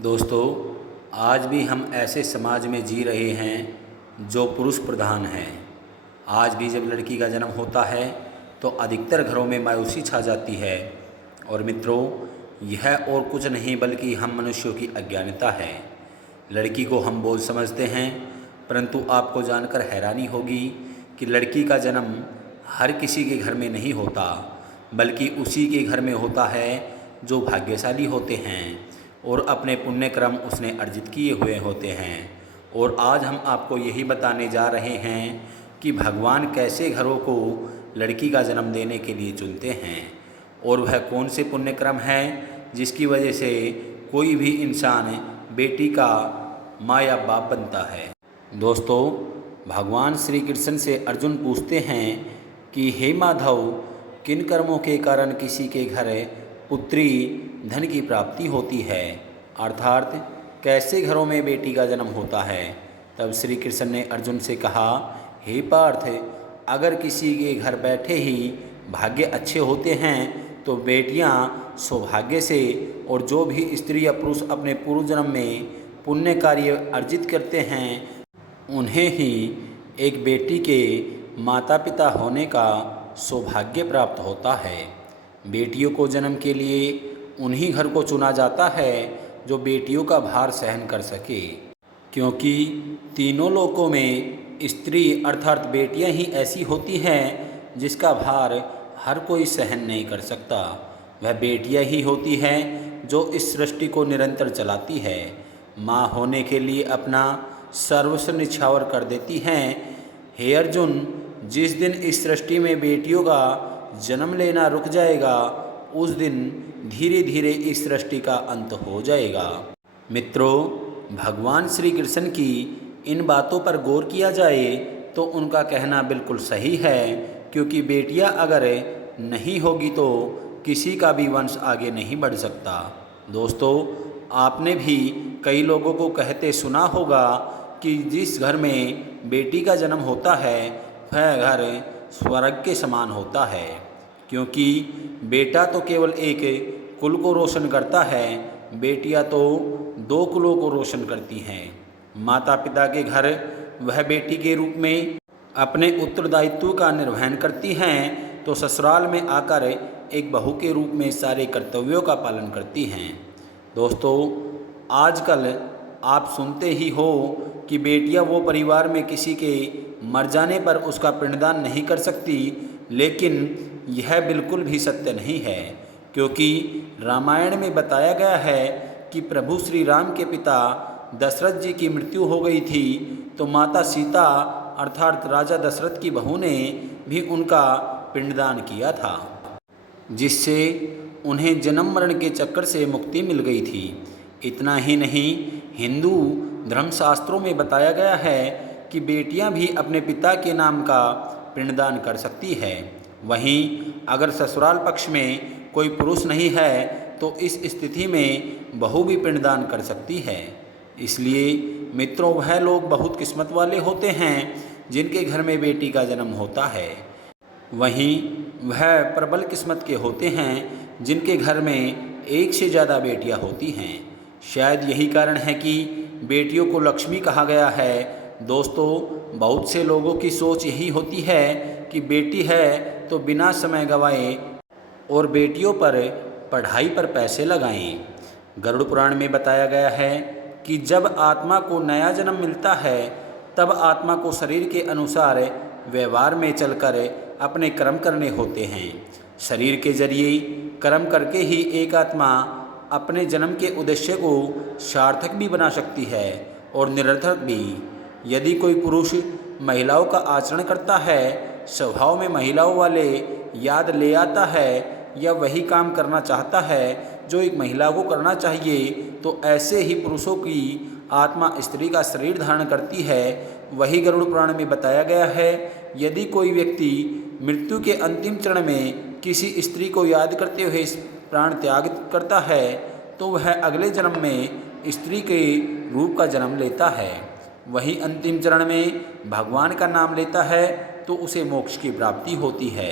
दोस्तों, आज भी हम ऐसे समाज में जी रहे हैं जो पुरुष प्रधान है। आज भी जब लड़की का जन्म होता है तो अधिकतर घरों में मायूसी छा जाती है। और मित्रों, यह और कुछ नहीं बल्कि हम मनुष्यों की अज्ञानता है। लड़की को हम बोझ समझते हैं, परंतु आपको जानकर हैरानी होगी कि लड़की का जन्म हर किसी के घर में नहीं होता, बल्कि उसी के घर में होता है जो भाग्यशाली होते हैं और अपने पुण्य कर्म उसने अर्जित किए हुए होते हैं। और आज हम आपको यही बताने जा रहे हैं कि भगवान कैसे घरों को लड़की का जन्म देने के लिए चुनते हैं, और वह कौन से पुण्य कर्म है जिसकी वजह से कोई भी इंसान बेटी का माँ या बाप बनता है। दोस्तों, भगवान श्री कृष्ण से अर्जुन पूछते हैं कि हे माधव, किन कर्मों के कारण किसी के घर पुत्री धन की प्राप्ति होती है, अर्थात कैसे घरों में बेटी का जन्म होता है। तब श्री कृष्ण ने अर्जुन से कहा, हे पार्थ, अगर किसी के घर बैठे ही भाग्य अच्छे होते हैं तो बेटियां सौभाग्य से, और जो भी स्त्री या पुरुष अपने पूर्व जन्म में पुण्य कार्य अर्जित करते हैं उन्हें ही एक बेटी के माता पिता होने का सौभाग्य प्राप्त होता है। बेटियों को जन्म के लिए उन्हीं घर को चुना जाता है जो बेटियों का भार सहन कर सके, क्योंकि तीनों लोकों में स्त्री अर्थात बेटियां ही ऐसी होती हैं जिसका भार हर कोई सहन नहीं कर सकता। वह बेटियां ही होती हैं जो इस सृष्टि को निरंतर चलाती है। माँ होने के लिए अपना सर्वस्व निछावर कर देती हैं। हे अर्जुन, जिस दिन इस सृष्टि में बेटियों का जन्म लेना रुक जाएगा, उस दिन धीरे धीरे इस सृष्टि का अंत हो जाएगा। मित्रों, भगवान श्री कृष्ण की इन बातों पर गौर किया जाए तो उनका कहना बिल्कुल सही है, क्योंकि बेटियां अगर नहीं होगी तो किसी का भी वंश आगे नहीं बढ़ सकता। दोस्तों, आपने भी कई लोगों को कहते सुना होगा कि जिस घर में बेटी का जन्म होता है वह घर स्वर्ग के समान होता है, क्योंकि बेटा तो केवल एक कुल को रोशन करता है, बेटियां तो दो कुलों को रोशन करती हैं। माता पिता के घर वह बेटी के रूप में अपने उत्तरदायित्व का निर्वहन करती हैं, तो ससुराल में आकर एक बहू के रूप में सारे कर्तव्यों का पालन करती हैं। दोस्तों, आजकल आप सुनते ही हो कि बेटियां वो परिवार में किसी के मर जाने पर उसका पिंडदान नहीं कर सकती, लेकिन यह बिल्कुल भी सत्य नहीं है, क्योंकि रामायण में बताया गया है कि प्रभु श्री राम के पिता दशरथ जी की मृत्यु हो गई थी, तो माता सीता अर्थात राजा दशरथ की बहू ने भी उनका पिंडदान किया था, जिससे उन्हें जन्म मरण के चक्कर से मुक्ति मिल गई थी। इतना ही नहीं, हिंदू धर्मशास्त्रों में बताया गया है कि बेटियां भी अपने पिता के नाम का पिंडदान कर सकती है। वहीं अगर ससुराल पक्ष में कोई पुरुष नहीं है तो इस स्थिति में बहू भी पिंडदान कर सकती है। इसलिए मित्रों, वह लोग बहुत किस्मत वाले होते हैं जिनके घर में बेटी का जन्म होता है। वहीं वह प्रबल किस्मत के होते हैं जिनके घर में एक से ज़्यादा बेटियां होती हैं। शायद यही कारण है कि बेटियों को लक्ष्मी कहा गया है। दोस्तों, बहुत से लोगों की सोच यही होती है कि बेटी है तो बिना समय गंवाए और बेटियों पर पढ़ाई पर पैसे लगाएं। गरुड़ पुराण में बताया गया है कि जब आत्मा को नया जन्म मिलता है तब आत्मा को शरीर के अनुसार व्यवहार में चलकर अपने कर्म करने होते हैं। शरीर के जरिए कर्म करके ही एक आत्मा अपने जन्म के उद्देश्य को सार्थक भी बना सकती है और निरर्थक भी। यदि कोई पुरुष महिलाओं का आचरण करता है, स्वभाव में महिलाओं वाले याद ले आता है या वही काम करना चाहता है जो एक महिला को करना चाहिए, तो ऐसे ही पुरुषों की आत्मा स्त्री का शरीर धारण करती है। वही गरुड़ पुराण में बताया गया है, यदि कोई व्यक्ति मृत्यु के अंतिम चरण में किसी स्त्री को याद करते हुए प्राण त्याग करता है तो वह अगले जन्म में स्त्री के रूप का जन्म लेता है। वही अंतिम चरण में भगवान का नाम लेता है तो उसे मोक्ष की प्राप्ति होती है।